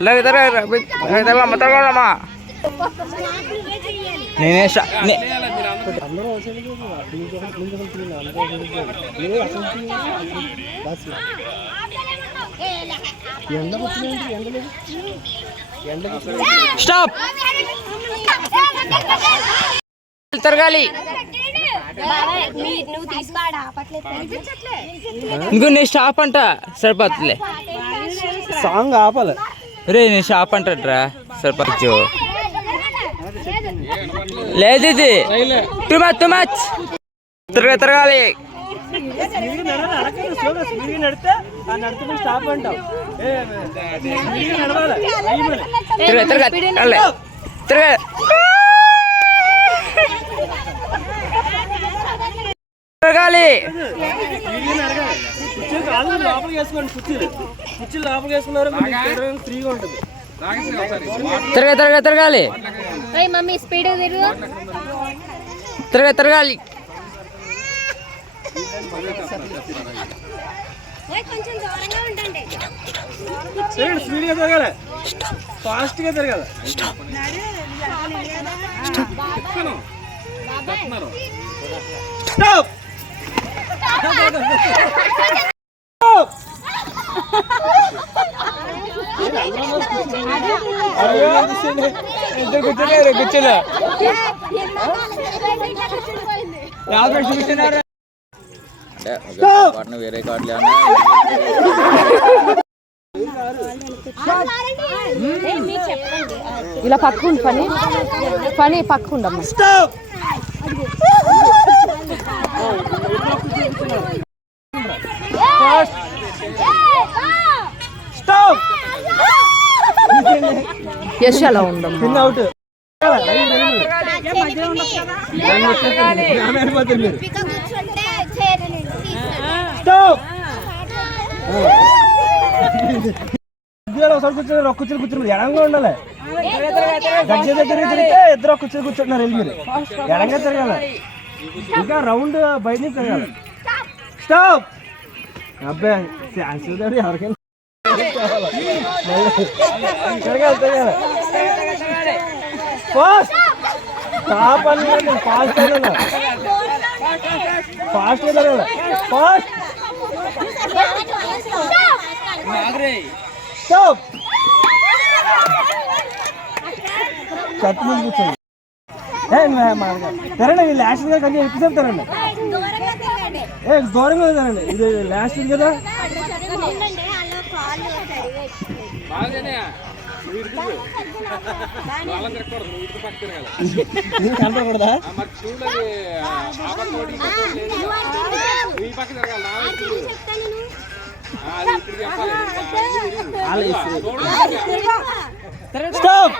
Lagi terlama. Stop. Tergali. ఇంకో నేను stop అంట సరిపోతులే సాంగ్ ఆపాలి రే నేను స్టాప్ అంటరా సరిపోచ్చు లేదు ఇది టూ మచ్ తిరగాలి తిరగాలి తిరగాలి మమ్మీ స్పీడ్ తిరగాలి స్పీడ్గా తిరగాలి ఫాస్ట్గా తిరగాలి స్టాప్ కూర్చోలే వేరే కార్డులు ఇలా పక్కుండు పని పక్కుండమ్మా యశ్ అలా ఉండమ్మా అవుట్ కూర్చుని ఎడంగా ఉండాలి గజ్జ దగ్గర తిరిగితే ఇద్దరు కూర్చుంటున్నారు వెళ్ళి మీరు ఎడంగా తిరగాలి ఇంకా రౌండ్ బయట నుంచి తిరగాలి స్టాప్ అబ్బాయి ఎవరికైనా తిరగాలి ఫాస్ట్ స్టాప్ అని ఫాస్ట్ ఫాస్ట్ తిరగాలి ఫాస్ట్ స్టాప్ కట్ మీద కూర్చోండి తెరండి వీళ్ళు లాస్ట్ గా కొంచెం ఎక్కువ తెరండి దూరంగా తెరండి ఇది లాస్ట్ కదా కనపడకూడదా స్టాప్